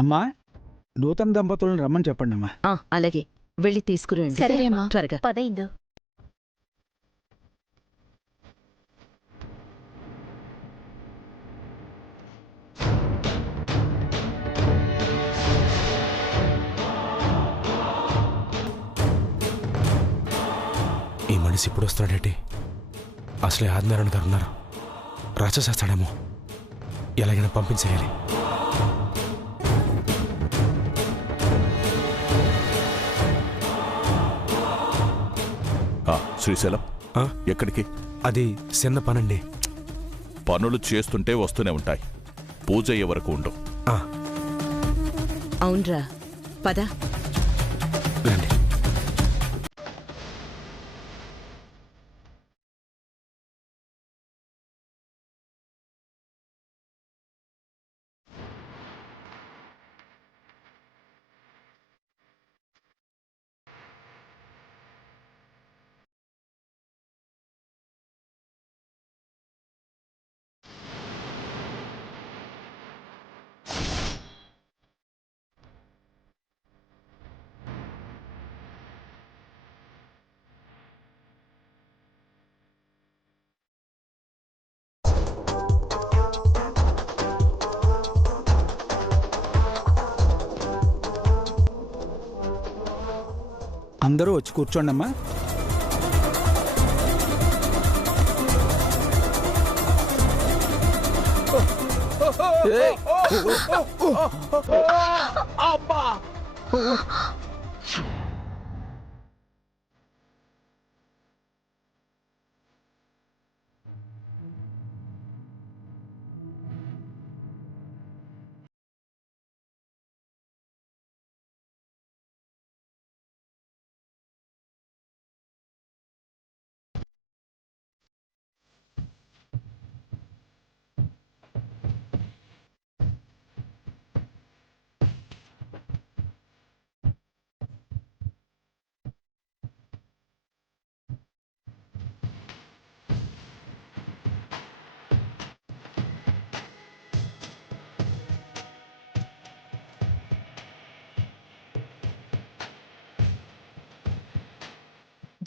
అమ్మా, నూతన దంపతులను రమ్మని చెప్పండి అమ్మా. అలాగే వెళ్ళి తీసుకురండి. సరే అమ్మా, త్వరగా పదైందో. ఈ మనిషి ఇప్పుడు వస్తాడేంటి? అసలే ఆదినారాయణ గారు ఉన్నారు, రాచేసేస్తాడేమో. ఎలాగైనా పంపించేయాలి. శ్రీశైలం, ఎక్కడికి? అది చిన్న పనండి. పనులు చేస్తుంటే వస్తూనే ఉంటాయి, పూజ అయ్యే వరకు ఉండు. అవునరా, పద. రండి. అందరూ వచ్చి కూర్చోండి అమ్మా.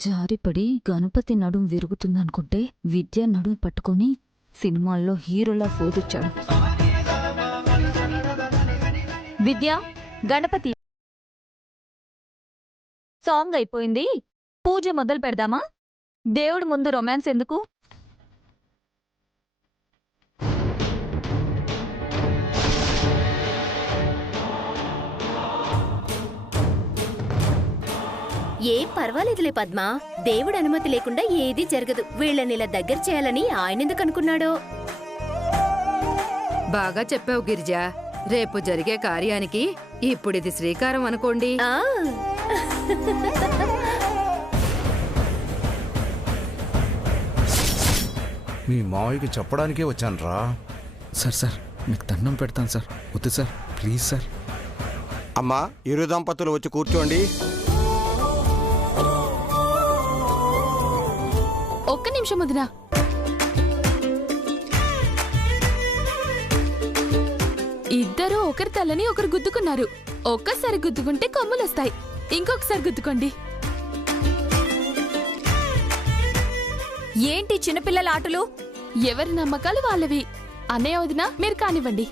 జారిపడి గణపతి నడుం విరుగుతుందనుకుంటే విద్య నడుం పట్టుకొని సినిమాల్లో హీరోలా ఫోదొచ్చాడు. విద్య, గణపతి సాంగ్ అయిపోయింది, పూజ మొదలు పెడదామా? దేవుడి ముందు రొమాన్స్ ఎందుకు? ఏం పర్వాలేదులే పద్మా, దేవుడి అనుమతి లేకుండా ఏదీ జరగదు. వీళ్ళని ఇలా దగ్గర చేయాలని ఆయనెందుకు అనుకున్నాడో. బాగా చెప్పావు గిరిజా. రేపు జరిగే కార్యానికి ఇప్పుడిది శ్రీకారం అనుకోండి. మీ మావయ్యకి చెప్పడానికే వచ్చానురా. సార్ మీకు దండం పెడతాను సార్. వద్దు సార్, ప్లీజ్ సార్. అమ్మా, ఇరు దంపతులు వచ్చి కూర్చోండి. ఒక్క నిమిషం వదినా. ఇద్దరు ఒకరి తలని ఒకరు గుద్దుకున్నారు. ఒక్కసారి గుద్దుకుంటే కొమ్ములు వస్తాయి, ఇంకొకసారి గుద్దుకోండి. ఏంటి చిన్నపిల్లల ఆటలు? ఎవరి నమ్మకాలు వాళ్ళవి. అన్నయ్య వదినా, మీరు కానివ్వండి.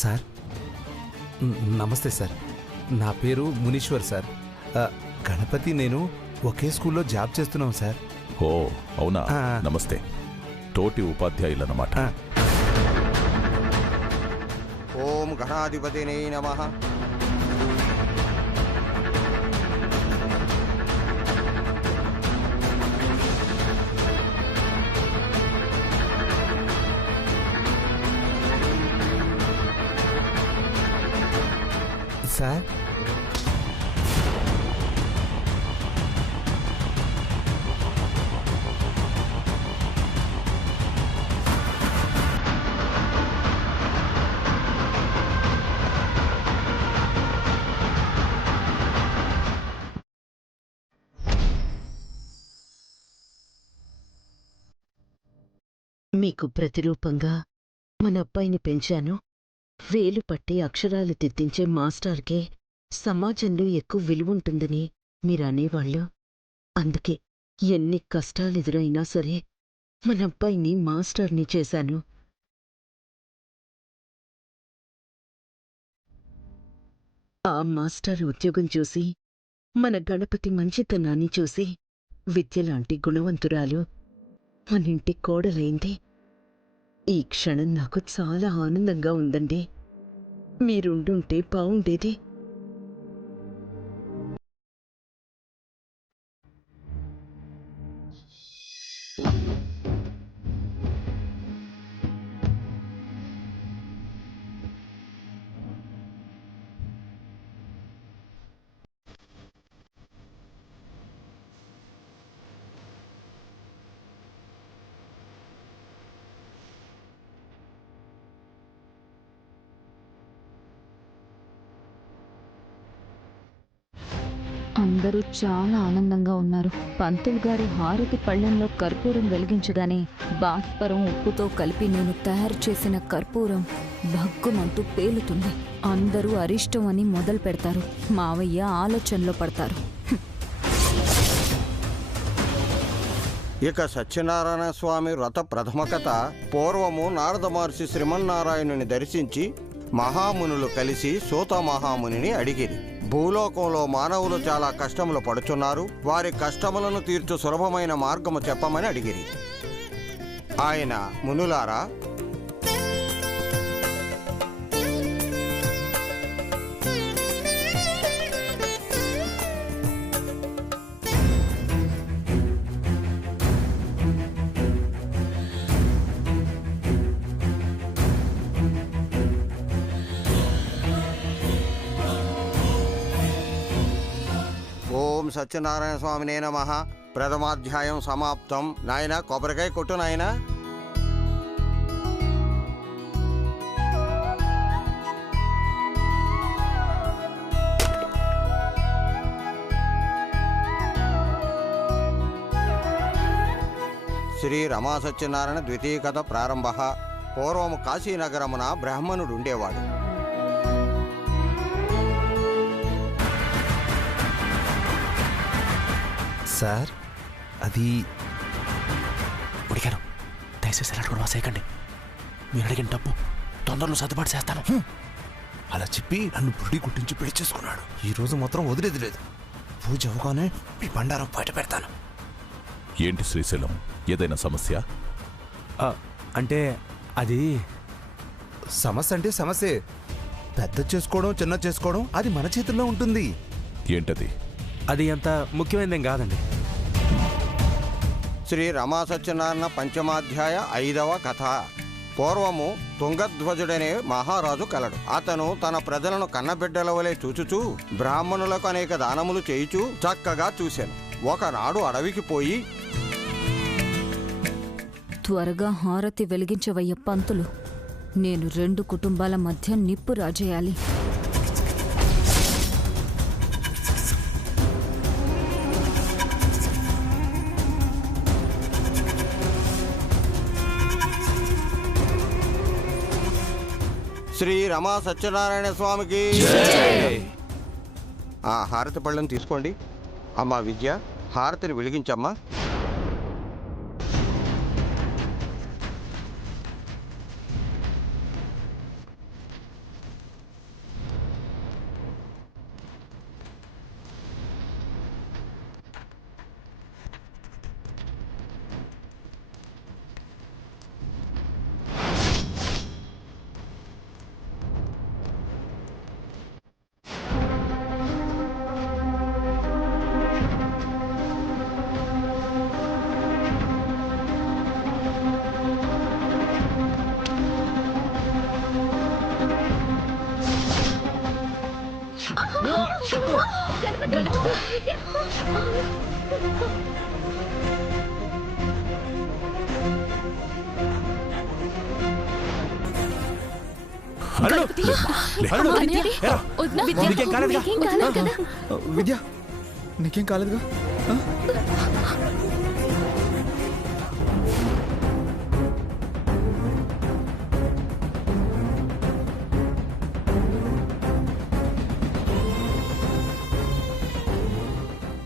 సార్ నమస్తే సార్. నా పేరు మునీశ్వర్ సార్. గణపతి నేను ఒకే స్కూల్లో జాబ్ చేస్తున్నాం సార్. ఓ అవునా, ఆ. నమస్తే. తోటి ఉపాధ్యాయులన్నమాట. ఓం గణాధిపతినే నమః. సార్ మీకు ప్రతిరూపంగా మన అబ్బాయిని పెంచాను. వేలు పట్టి అక్షరాలు దిద్దించే మాస్టర్కే సమాజంలో ఎక్కువ విలువుంటుందని మీరనేవాళ్ళు. అందుకే ఎన్ని కష్టాలెదురైనా సరే మన అబ్బాయిని మాస్టర్ని చేశాను. ఆ మాస్టర్ ఉద్యోగం చూసి, మన గణపతి మంచితనాన్ని చూసి విద్యలాంటి గుణవంతురాలు మన ఇంటి కోడలైంది. ఈ క్షణం నాకు చాలా ఆనందంగా ఉందండి. మీరుండుంటే బావుండేది. అందరూ చాలా ఆనందంగా ఉన్నారు. పంతులు గారి హారతి పళ్ళెంలో కర్పూరం వెలిగించగానే బాష్పరం ఉప్పుతో కలిపి నేను తయారు చేసిన కర్పూరం భగ్గుమంటూ పేలుతుంది. అందరూ అరిష్టం అని మొదలు పెడతారు. మావయ్య ఆలోచనలో పడతారు. ఇక సత్యనారాయణ స్వామి వ్రత ప్రథమ కథ. పూర్వము నారద మహర్షి శ్రీమన్నారాయణుని దర్శించి మహామునులు కలిసి సూత మహామునిని అడిగిరి. భూలోకంలో మానవులు చాలా కష్టములు పడుచున్నారు, వారి కష్టములను తీర్చు సులభమైన మార్గము చెప్పమని అడిగిరి. ఆయన, మునులారా, ఓం సత్యనారాయణ స్వామినే నమః. ప్రథమాధ్యాయం సమాప్తం. నాయన కొబ్బరికాయ కొట్టు నాయన. శ్రీ రమా సత్యనారాయణ ద్వితీయ కథ ప్రారంభ. పూర్వము కాశీనగరమున బ్రాహ్మణుడుండేవాడు. సార్ అది ఉడికాను. దయచేసి అలాంటి కూడా వాసేయకండి. మీరు అడిగిన డబ్బు తొందరలో సర్దుబాటు చేస్తాను. అలా చెప్పి నన్ను పుడి కుట్టించి పెళ్లి చేసుకున్నాడు. ఈ రోజు మాత్రం వదిలేది లేదు. పూజ అవగానే మీ బండారం బయట పెడతాను. ఏంటి శ్రీశైలం, ఏదైనా సమస్య? అంటే అది సమస్య అంటే సమస్యే. పెద్ద చేసుకోవడం చిన్న చేసుకోవడం అది మన చేతుల్లో ఉంటుంది. ఏంటది? అది అంత ముఖ్యమైనదేం కాదండి. శ్రీ రమా సత్యనారాయణ పంచమాధ్యాయ 5వ కథ. పూర్వము తుంగధ్వజుడనే మహారాజు కలడు. అతను తన ప్రజలను కన్నబిడ్డల వలె చూచుచూ బ్రాహ్మణులకు అనేక దానములు చేయుచూ చక్కగా చూశాను. ఒకనాడు అడవికి పోయి, త్వరగా హారతి వెలిగించవయ్య పంతులు. నేను 2 కుటుంబాల మధ్య నిప్పు రాజేయాలి. శ్రీ రమా సత్యనారాయణ స్వామికి ఆ హారతి పళ్ళను తీసుకోండి. అమ్మా విద్య, హారతిని వెలిగించమ్మా. అన్నయ్య, వదినా, నీకేం కాలేదుగా? నీకేం కాలేదు కదా? విద్య నీకేం కాలేదుగా?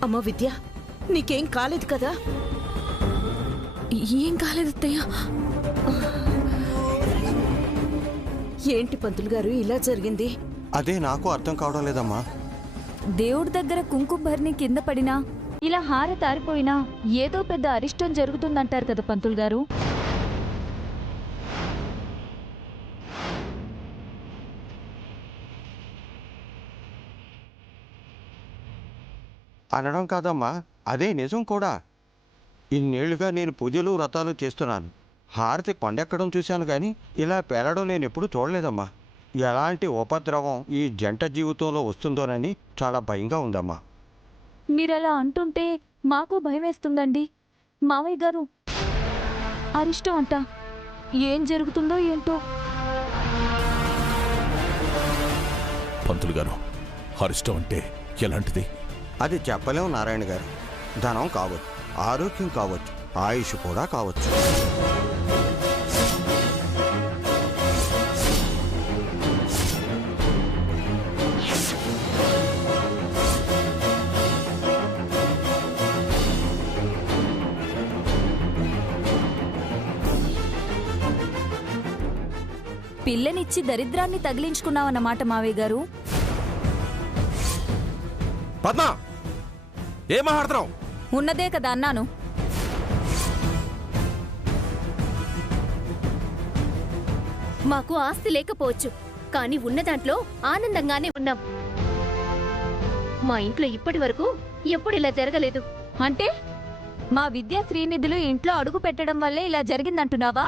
అమ్మ విద్య, నీకేం కాలేదు కదా? ఏం కాలేదు అత్తయ్య. ఏంటి పంతులు గారు ఇలా జరిగింది? అదే నాకు అర్థం కావడం లేదమ్మా. దేవుడి దగ్గర కుంకుమ భరణి కింద పడినా ఇలా హారతి ఆరిపోయినా ఏదో పెద్ద అరిష్టం జరుగుతుందంటారు కదా పంతులు గారు. అనడం కాదమ్మా, అదే నిజం కూడా. ఇన్నేళ్లుగా నేను పూజలు వ్రతాలు చేస్తున్నాను. హారతి కొండెక్కడం చూశాను కానీ ఇలా పేలడం నేను ఎప్పుడూ చూడలేదమ్మా. ఎలాంటి ఉపద్రవం ఈ జంట జీవితంలో వస్తుందోనని చాలా భయంగా ఉందమ్మా. మీరలా అంటుంటే మాకు భయం వేస్తుందండి. మావయ్య గారు, అరిష్టం అంట. ఏం జరుగుతుందో ఏంటో. పంతులు గారు, అరిష్టం అంటే ఎలాంటిది? అది చెప్పలేం నారాయణ గారు. ధనం కావచ్చు, ఆరోగ్యం కావచ్చు, ఆయుష్ కూడా కావచ్చు. పిల్లనిచ్చి దరిద్రాన్ని తగిలించుకున్నావన్నమాట మావయ్య గారు. పద్మ, ఏం మాట్లాడుతున్నావు? ఉన్నదే కదా అన్నాను. మాకు ఆస్తి లేకపోవచ్చు, కానీ ఉన్న దాంట్లో ఆనందంగానే ఉన్నాం. మా ఇంట్లో ఇప్పటి వరకు ఎప్పుడు ఇలా జరగలేదు. అంటే మా విద్యా శ్రీనిధులు ఇంట్లో అడుగు పెట్టడం వల్లే ఇలా జరిగిందంటున్నావా?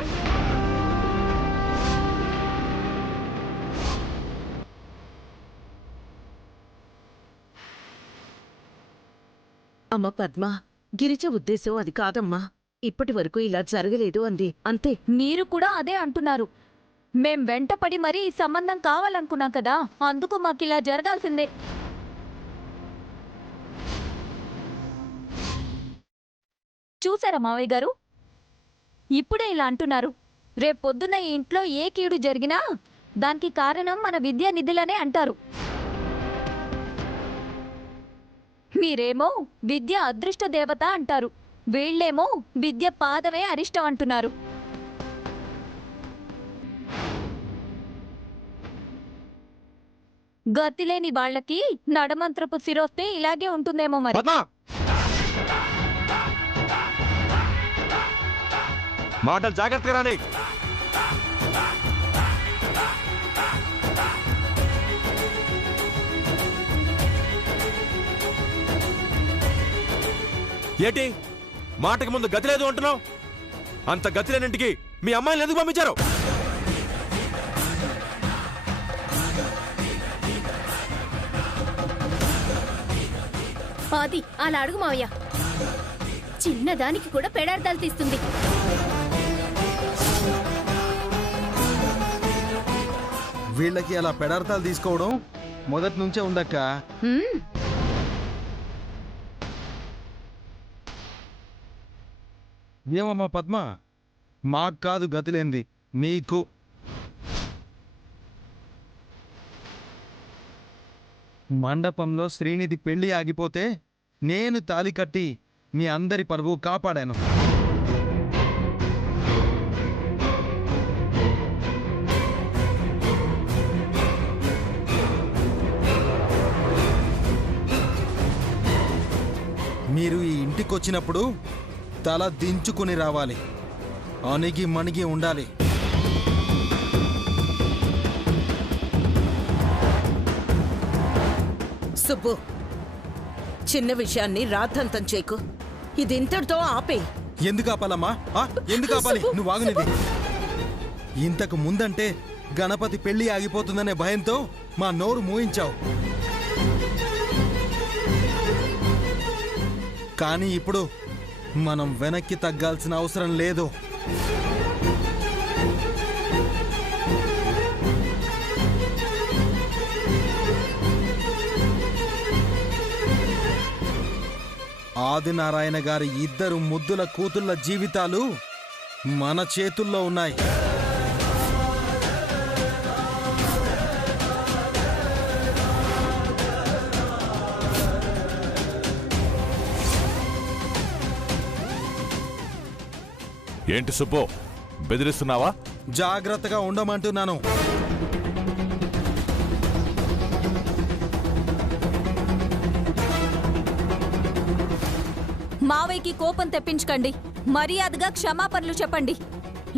అమ్మ పద్మ, గిరిజ ఉద్దేశం అది కాదమ్మా. ఇప్పటి వరకు ఇలా జరగలేదు అంది, అంతే. మీరు కూడా అదే అంటున్నారు. మేం వెంటపడి మరీ ఈ సంబంధం కావాలనుకున్నాం కదా, అందుకు మాకిలా జరగాల్సిందే. చూసారా మావయ్య గారు, ఇప్పుడే ఇలా అంటున్నారు. రేపొద్దున ఈ ఇంట్లో ఏ కీడు జరిగినా దానికి కారణం మన విద్యా నిధులనే అంటారు. మీరేమో విద్య అదృష్ట దేవత అంటారు, వీళ్ళేమో విద్య పాదమే అరిష్టం అంటున్నారు. గతిలేని వాళ్ళకి నడమంత్రపు సిరొస్తే ఇలాగే ఉంటుందేమో మరి. మాటలు జాగ్రత్తగా రాని. ఏంటి మాటకి ముందు గతి లేదు అంటున్నావు? అంత గతి లేనింటికి మీ అమ్మాయిని ఎందుకు పంపించారు? అది అలా అడుగు మావయ్య. చిన్నదానికి కూడా పెడార్థాలు తీస్తుంది. వీళ్ళకి అలా పెడార్థాలు తీసుకోవడం మొదటి నుంచే ఉందక్క. ఏమమ్మా పద్మ, మాకు కాదు గతిలేంది, నీకు. మండపంలో శ్రీనిధి పెళ్లి ఆగిపోతే నేను తాళి కట్టి మీ అందరి పరువు కాపాడాను. మీరు ఈ ఇంటికొచ్చినప్పుడు తల దించుకుని రావాలి, అణిగి మణిగి ఉండాలి. సుబ్బు, చిన్న విషయాన్ని రాద్ధాంతం చేకు. ఇది ఇంతటితో ఆపే. ఎందుకు ఆపాలమ్మా? ఎందుకు ఆపాలి? నువ్వు ఆగునిది. ఇంతకు ముందంటే గణపతి పెళ్లి ఆగిపోతుందనే భయంతో మా నోరు మూయించావు. కానీ ఇప్పుడు మనం వెనక్కి తగ్గాల్సిన అవసరం లేదు. ఆదినారాయణ గారి ఇద్దరు ముద్దుల కూతుళ్ళ జీవితాలు మన చేతుల్లో ఉన్నాయి. ఏంటి సుబ్బు, బెదిరిస్తున్నావా? జాగ్రత్తగా ఉండమంటున్నాను. మావయ్యకి కోపం తెప్పించకండి, మర్యాదగా క్షమాపణలు చెప్పండి.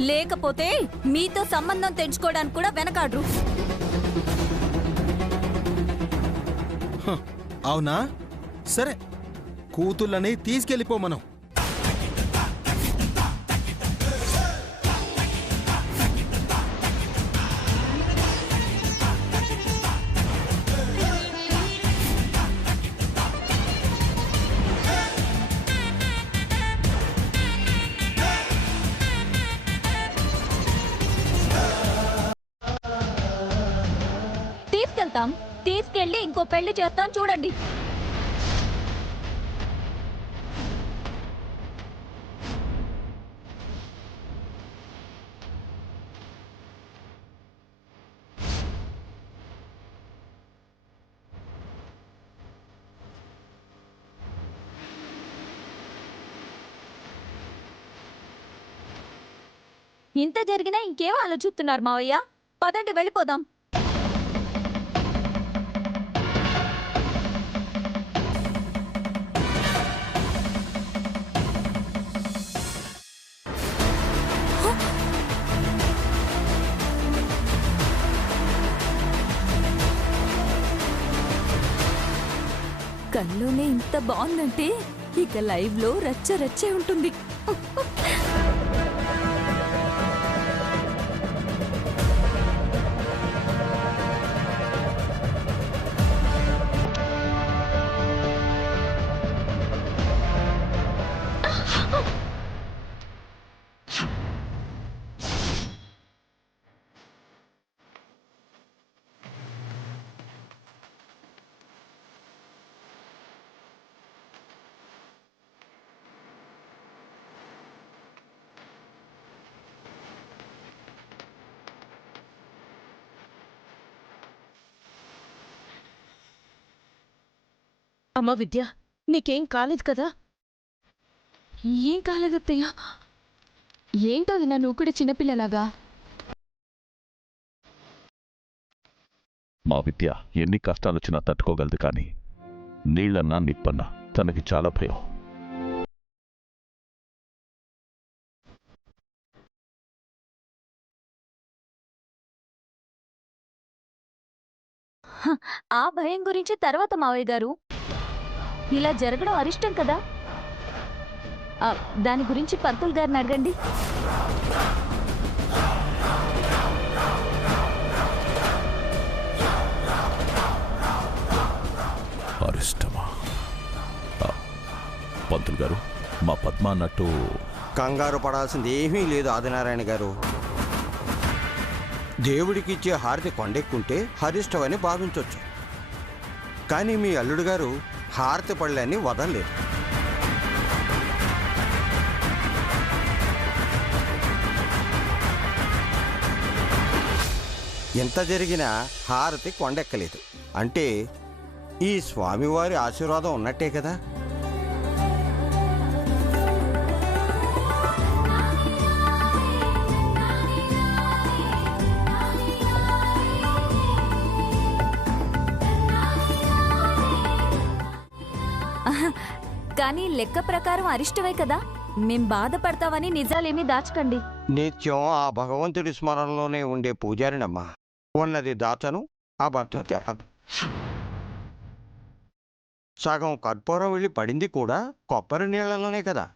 లేకపోతే మీతో సంబంధం తెంచుకోవడానికి కూడా వెనకాడ్రు. అవునా? సరే, కూతుళ్ళని తీసుకెళ్ళిపోమను. తీసుకెళ్ళి ఇంకో పెళ్లి చేస్తాం చూడండి. ఇంత జరిగినా ఇంకేం ఆలోచిస్తున్నారు మావయ్య? పదండి వెళ్ళిపోదాం. కల్లోనే ఇంత బాగుందంటే ఇక లైవ్ లో రచ్చ రచ్చే ఉంటుంది. అమ్మ విద్య, నీకేం కాలేదు కదా? ఏం కాలేదత్తయ్య. ఏంటో అది, నువ్వు కూడా చిన్నపిల్లలాగా. మా విద్య ఎన్ని కష్టాలొచ్చినా తట్టుకోగలదు, కానీ నీళ్ళన్నా నిప్పన్నా తనకి చాలా భయం. ఆ భయం గురించి తర్వాత మావయ్య గారు. ఇలా జరగడం అరిష్టం కదా. దాని గురించి పంతులు గారిని అడగండి. అరిష్టమా? పంతులు గారు, మా పద్మ అన్నట్టు కంగారు పడాల్సింది ఏమీ లేదు ఆదినారాయణ గారు. దేవుడికిచ్చే హారతి కొండెక్కుంటే హరిష్టమని భావించవచ్చు. కానీ మీ అల్లుడు గారు హారతి పళ్ళని వదలలేదు. ఎంత జరిగినా హారతి కొండెక్కలేదు అంటే ఈ స్వామివారి ఆశీర్వాదం ఉన్నట్టే కదా. కానీ లెక్క ప్రకారం అరిష్టమే కదా. మేం బాధపడతామని నిజాలేమీ దాచకండి. నిత్యం ఆ భగవంతుడి స్మరణలోనే ఉండే పూజారినమ్మా. ఉన్నది దాచను, అబద్ధం. సగం కర్పూరం వెళ్ళి పడింది కూడా కొబ్బరి నీళ్లలోనే కదా.